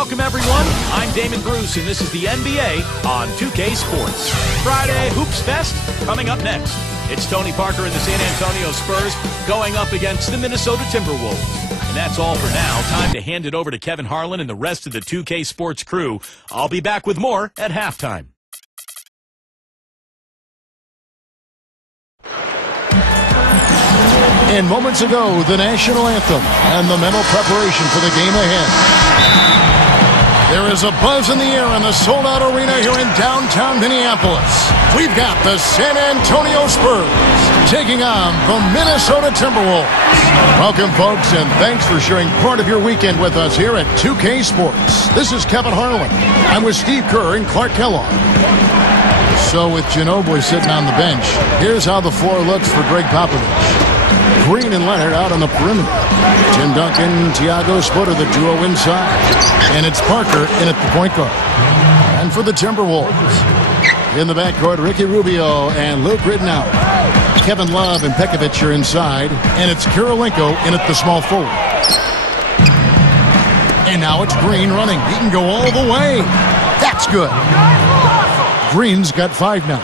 Welcome, everyone. I'm Damon Bruce, and this is the NBA on 2K Sports. Friday Hoops Fest coming up next. It's Tony Parker and the San Antonio Spurs going up against the Minnesota Timberwolves. And that's all for now. Time to hand it over to Kevin Harlan and the rest of the 2K Sports crew. I'll be back with more at halftime. And moments ago, the national anthem and the mental preparation for the game ahead. There is a buzz in the air in the sold-out arena here in downtown Minneapolis. We've got the San Antonio Spurs taking on the Minnesota Timberwolves. Welcome, folks, and thanks for sharing part of your weekend with us here at 2K Sports. This is Kevin Harlan. I'm with Steve Kerr and Clark Kellogg. So with Ginobili sitting on the bench, here's how the floor looks for Greg Popovich. Green and Leonard out on the perimeter. Tim Duncan, Thiago Splitter, the duo inside. And it's Parker in at the point guard. And for the Timberwolves, in the backcourt, Ricky Rubio and Luke Ridnour. Kevin Love and Pekovic are inside. And it's Kirilenko in at the small forward. And now it's Green running. He can go all the way. That's good. Green's got 5 now.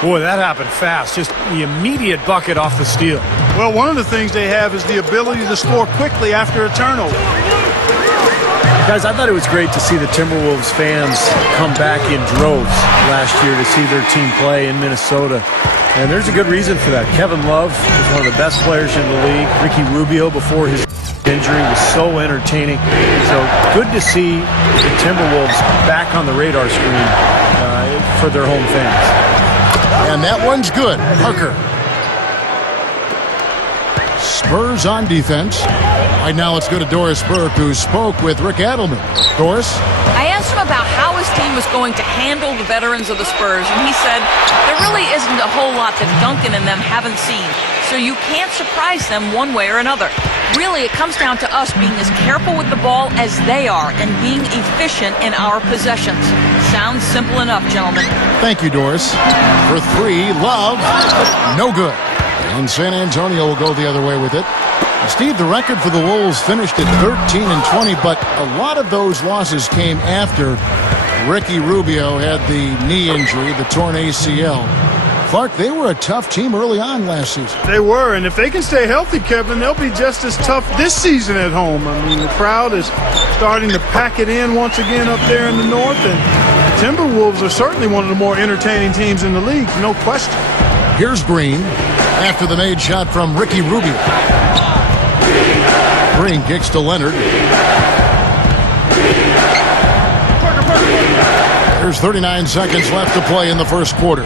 Boy, that happened fast. Just the immediate bucket off the steal. Well, one of the things they have is the ability to score quickly after a turnover. Guys, I thought it was great to see the Timberwolves fans come back in droves last year to see their team play in Minnesota. And there's a good reason for that. Kevin Love is one of the best players in the league. Ricky Rubio, before his injury, was so entertaining. So good to see the Timberwolves back on the radar screen for their home fans. And that one's good. Parker. Spurs on defense. Right now let's go to Doris Burke, who spoke with Rick Adelman. Doris? I asked him about how his team was going to handle the veterans of the Spurs, and he said there really isn't a whole lot that Duncan and them haven't seen, so you can't surprise them one way or another. Really, it comes down to us being as careful with the ball as they are and being efficient in our possessions. Sounds simple enough, gentlemen. Thank you, Doris. For 3, Love. No good. And San Antonio will go the other way with it. Steve, the record for the Wolves finished at 13-20, but a lot of those losses came after Ricky Rubio had the knee injury, the torn ACL. Clark, they were a tough team early on last season. They were, and if they can stay healthy, Kevin, they'll be just as tough this season at home. I mean, the crowd is starting to pack it in once again up there in the north, and the Timberwolves are certainly one of the more entertaining teams in the league, no question. Here's Green after the made shot from Ricky Rubio. Green kicks to Leonard. There's 39 seconds left to play in the first quarter.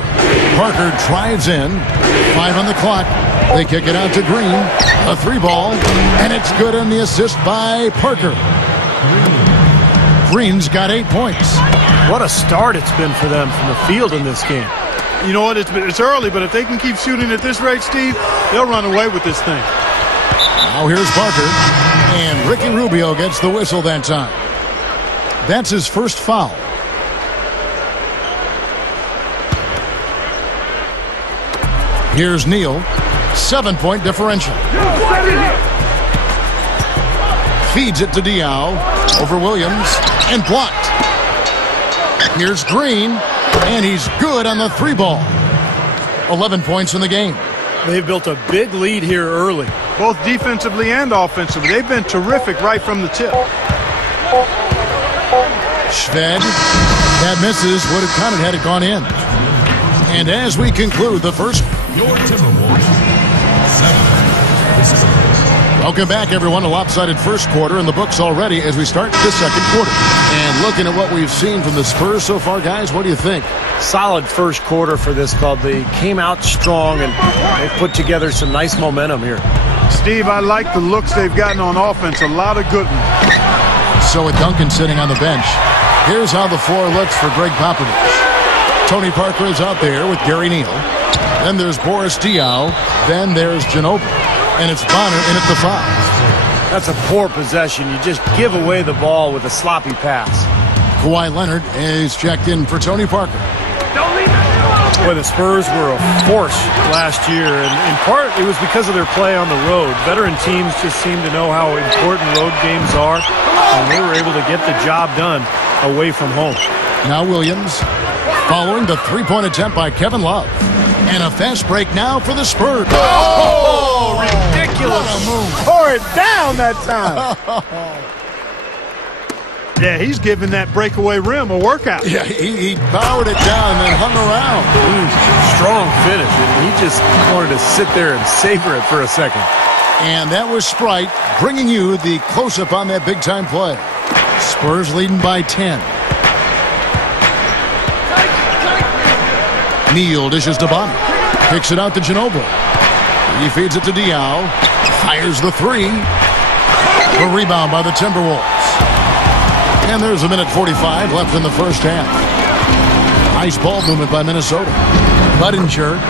Parker drives in. 5 on the clock. They kick it out to Green. A 3-ball. And it's good on the assist by Parker. Green's got 8 points. What a start it's been for them from the field in this game. You know what? It's early, but if they can keep shooting at this rate, Steve, they'll run away with this thing. Now here's Parker. And Ricky Rubio gets the whistle that time. That's his first foul. Here's Neal. 7-point differential. Feeds it to Diaw. Over Williams. And blocked. Here's Green. And he's good on the 3-ball. 11 points in the game. They've built a big lead here early. Both defensively and offensively. They've been terrific right from the tip. Shved. That misses. Would have counted had it gone in. And as we conclude the first... Your Timberwolves, 7. Welcome back, everyone. A lopsided first quarter in the books already as we start the second quarter. And looking at what we've seen from the Spurs so far, guys, what do you think? Solid first quarter for this club. They came out strong and they put together some nice momentum here. Steve, I like the looks they've gotten on offense. A lot of good ones. So with Duncan sitting on the bench, here's how the floor looks for Greg Popovich. Tony Parker is out there with Gary Neal. Then there's Boris Diaw. Then there's Ginobili. And it's Bonner in at the 5. That's a poor possession. You just give away the ball with a sloppy pass. Kawhi Leonard is checked in for Tony Parker. Boy, the Spurs were a force last year, and in part it was because of their play on the road. Veteran teams just seem to know how important road games are, and they were able to get the job done away from home. Now Williams, following the three-point attempt by Kevin Love. And a fast break now for the Spurs. Oh, ridiculous. Tore it down that time. Yeah, he's giving that breakaway rim a workout. Yeah, he powered it down and then hung around. Strong finish. And he just wanted to sit there and savor it for a second. And that was Sprite bringing you the close-up on that big-time play. Spurs leading by 10. Neal dishes to Bonner. Picks it out to Ginobili. He feeds it to Diaw. Fires the three. The rebound by the Timberwolves. And there's a minute 45 left in the first half. Nice ball movement by Minnesota. Budinger.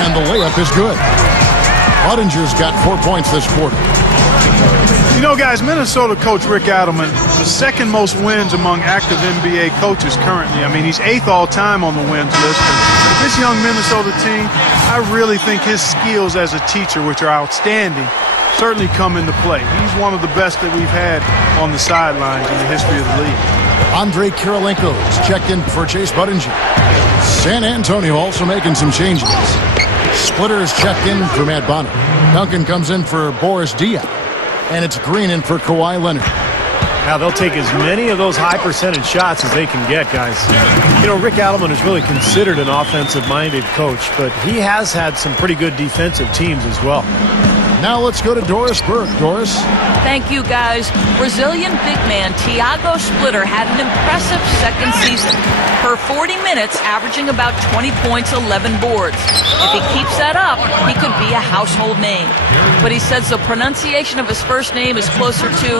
And the layup is good. Budinger's got 4 points this quarter. You know, guys, Minnesota coach Rick Adelman, the second most wins among active NBA coaches currently. I mean, he's 8th all-time on the wins list. And this young Minnesota team, I really think his skills as a teacher, which are outstanding, certainly come into play. He's one of the best that we've had on the sidelines in the history of the league. Andre Kirilenko's checked in for Chase Budinger. San Antonio also making some changes. Splitter's checked in for Matt Bonner. Duncan comes in for Boris Diaw. And it's Green in for Kawhi Leonard. Now they'll take as many of those high percentage shots as they can get, guys. You know, Rick Adelman is really considered an offensive-minded coach, but he has had some pretty good defensive teams as well. Now let's go to Doris Burke. Doris? Thank you, guys. Brazilian big man Thiago Splitter had an impressive second season. Per 40 minutes, averaging about 20 points, 11 boards. If he keeps that up, he could be a household name. But he says the pronunciation of his first name is closer to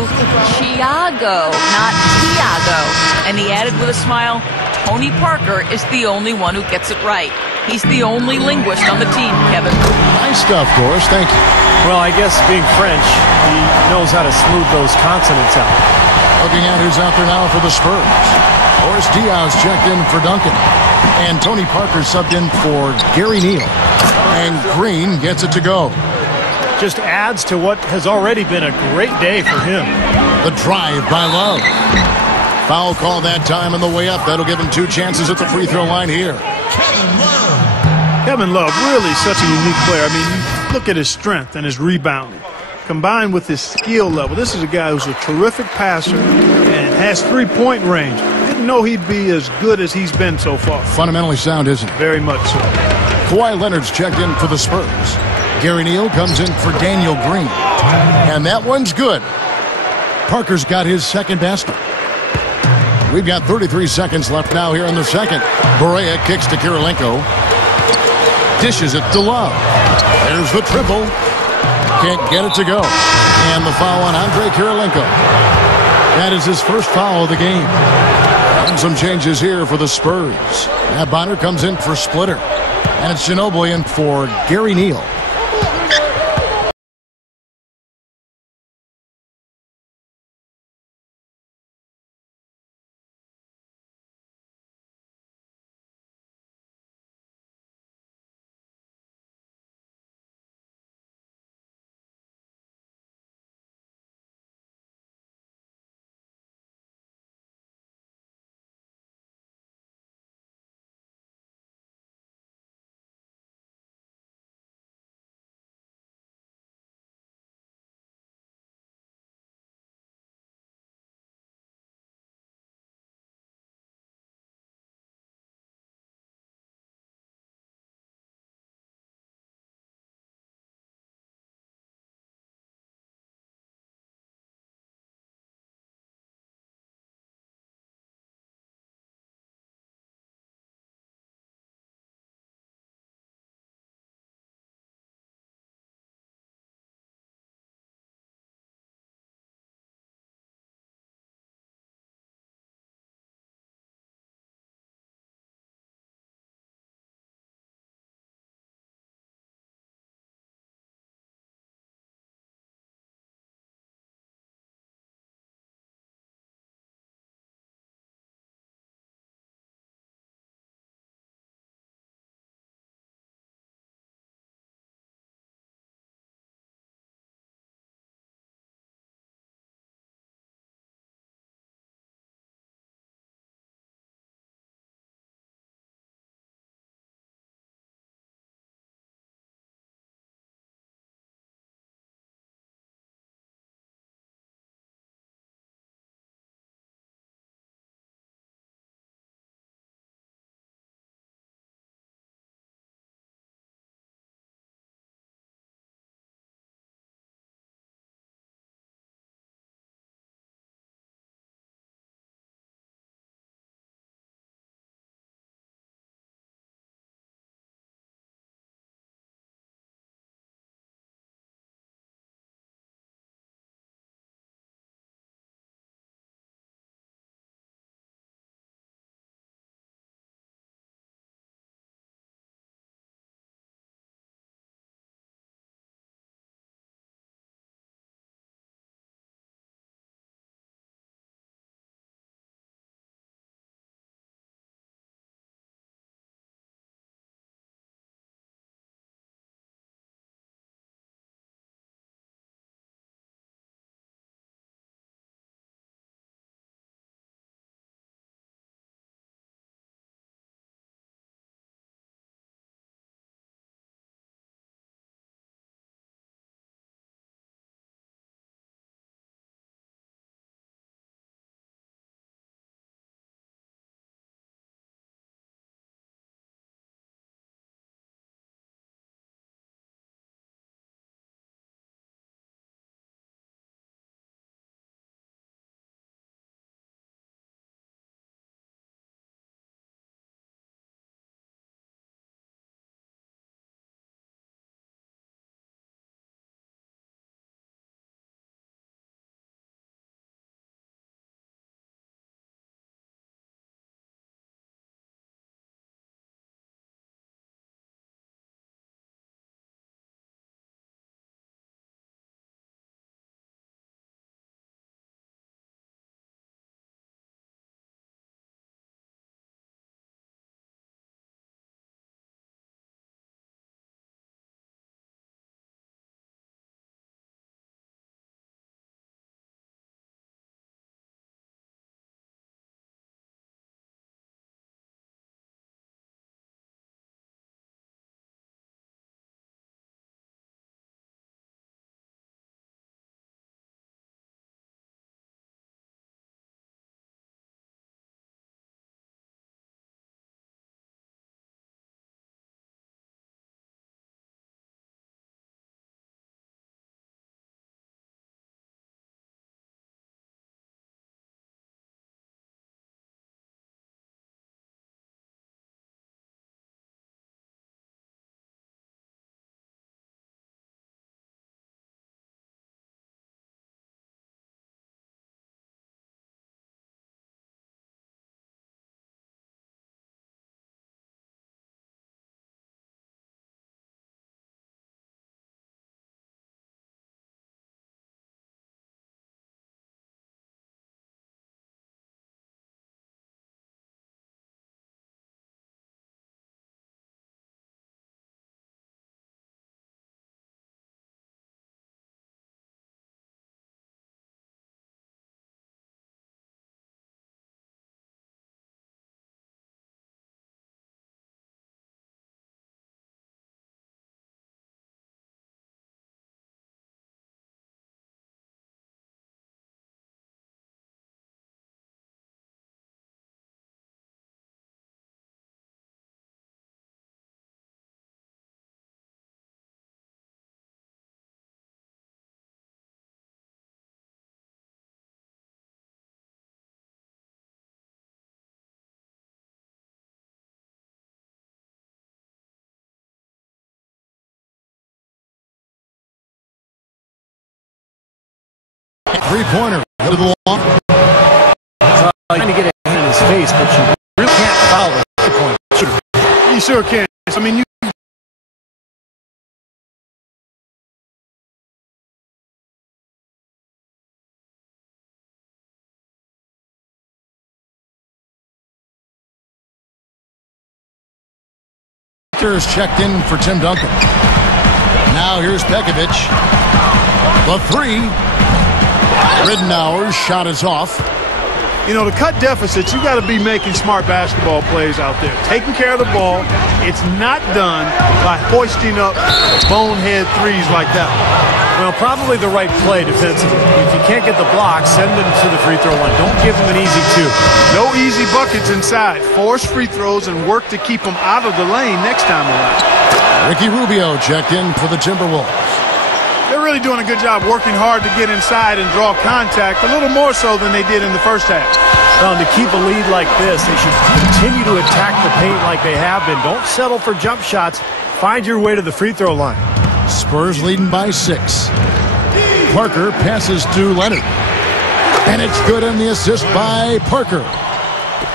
Thiago, not Tiago. And he added with a smile, Tony Parker is the only one who gets it right. He's the only linguist on the team, Kevin. Nice stuff, Doris. Thank you. Well, I guess being French, he knows how to smooth those consonants out. Looking at who's out there now for the Spurs. Boris Diaw's checked in for Duncan. And Tony Parker subbed in for Gary Neal. And Green gets it to go. Just adds to what has already been a great day for him. The drive by Love. Foul call that time on the way up. That'll give him 2 chances at the free throw line here. Kevin Love, really such a unique player. I mean, you look at his strength and his rebounding, combined with his skill level. This is a guy who's a terrific passer and has three-point range. Didn't know he'd be as good as he's been so far. Fundamentally sound, isn't he? Very much so. Kawhi Leonard's checked in for the Spurs. Gary Neal comes in for Daniel Green. And that one's good. Parker's got his second basket. We've got 33 seconds left now here in the second. Barea kicks to Kirilenko. Dishes it to Love. There's the triple. Can't get it to go. And the foul on Andre Kirilenko. That is his first foul of the game. And some changes here for the Spurs. Matt Bonner comes in for Splitter. And it's Ginobili in for Gary Neal. Three-pointer. Go to the line. Trying to get a hand in his face, but you really can't foul the three-point shooter. You sure can. I mean, is checked in for Tim Duncan. Now here's Pekovic. The three. Riddenauer's shot is off. you know, to cut deficits, you got to be making smart basketball plays out there. Taking care of the ball. It's not done by hoisting up bonehead threes like that. Well, probably the right play defensively. If you can't get the block, send them to the free throw line. Don't give them an easy two. No easy buckets inside. Force free throws and work to keep them out of the lane next time around. Ricky Rubio checked in for the Timberwolves. They're really doing a good job working hard to get inside and draw contact, a little more so than they did in the first half. Well, to keep a lead like this, they should continue to attack the paint like they have been. Don't settle for jump shots. Find your way to the free throw line. Spurs leading by 6. Parker passes to Leonard. And it's good on the assist by Parker.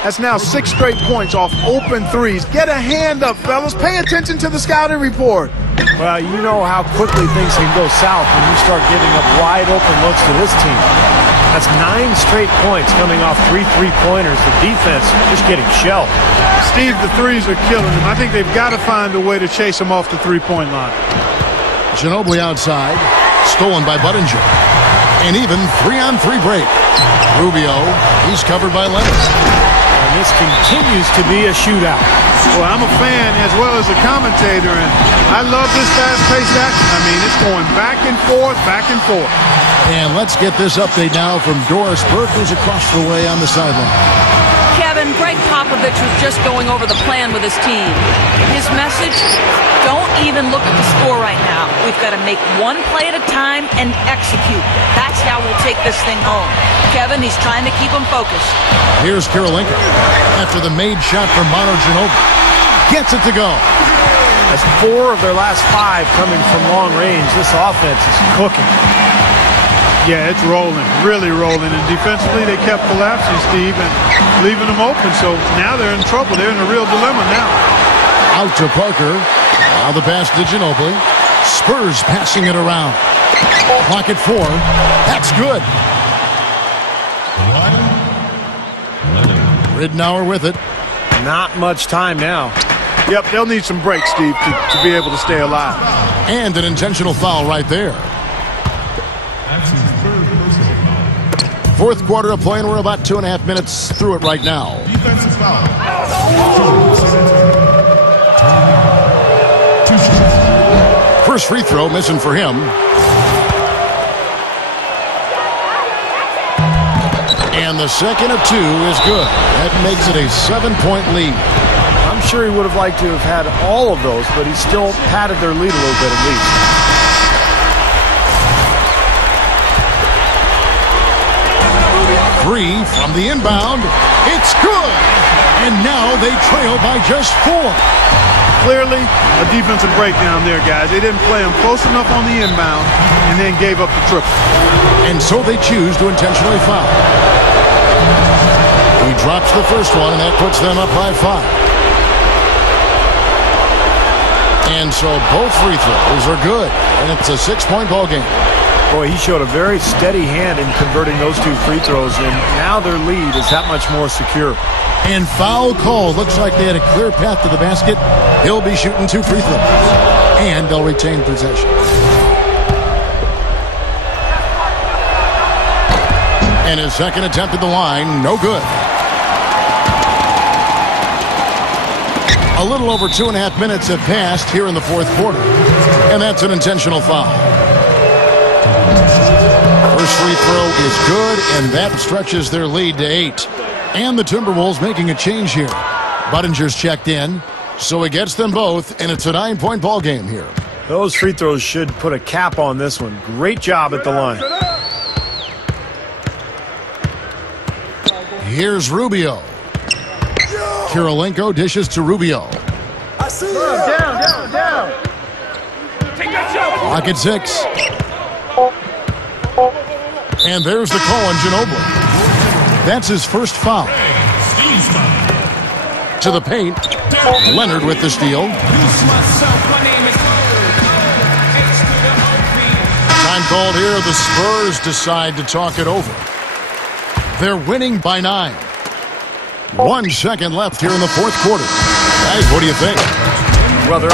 That's now 6 straight points off open threes. Get a hand up, fellas. Pay attention to the scouting report. Well, you know how quickly things can go south when you start giving up wide open looks to this team. That's 9 straight points coming off 3 3-pointers. The defense just getting shelled. Steve, the threes are killing them. I think they've got to find a way to chase them off the three-point line. Ginobili outside. Stolen by Budinger. And even 3-on-3 break. Rubio, he's covered by Leonard. And this continues to be a shootout. Well, I'm a fan as well as a commentator, and I love this fast-paced action. I mean, it's going back and forth, back and forth. And let's get this update now from Doris Burke, who's across the way on the sideline. Kevin, Greg Popovich was just going over the plan with his team. His message, don't even look at the score right now. We've got to make one play at a time and execute. That's how we'll take this thing home. Kevin, he's trying to keep them focused. Here's Karolinko after the made shot from Manu Ginobili. Gets it to go. That's 4 of their last 5 coming from long range. This offense is cooking. Yeah, it's rolling, really rolling. And defensively, they kept collapsing, Steve, and leaving them open. So now they're in trouble. They're in a real dilemma now. Out to Parker. Now the pass to Ginobili. Spurs passing it around. Clock at 4. That's good. Riddenauer with it. Not much time now. Yep, they'll need some breaks, Steve, to be able to stay alive. And an intentional foul right there. Fourth quarter of play, and we're about 2.5 minutes through it right now. Defensive foul. First free throw missing for him. And the second of 2 is good. That makes it a 7-point lead. I'm sure he would have liked to have had all of those, but he still padded their lead a little bit at least. Three from the inbound. It's good. And now they trail by just 4. Clearly, a defensive breakdown there, guys. They didn't play them close enough on the inbound and then gave up the triple. And so they choose to intentionally foul. He drops the first one, and that puts them up by 5. And so both free throws are good. And it's a 6-point ball game. Boy, he showed a very steady hand in converting those 2 free throws, and now their lead is that much more secure. And foul call. Looks like they had a clear path to the basket. He'll be shooting 2 free throws. And they'll retain possession. And his second attempt at the line, no good. A little over 2.5 minutes have passed here in the fourth quarter. And that's an intentional foul. First free throw is good, and that stretches their lead to 8. And the Timberwolves making a change here. Budinger's checked in, so he gets them both, and it's a 9-point ball game here. Those free throws should put a cap on this one. Great job at the line. Here's Rubio. Karolinko dishes to Rubio. Down. Clock at 6. And there's the call on Ginobili. That's his first foul. To the paint. Leonard with the steal. Time called here. The Spurs decide to talk it over. They're winning by 9. 1 second left here in the fourth quarter. Guys, what do you think? Well, they're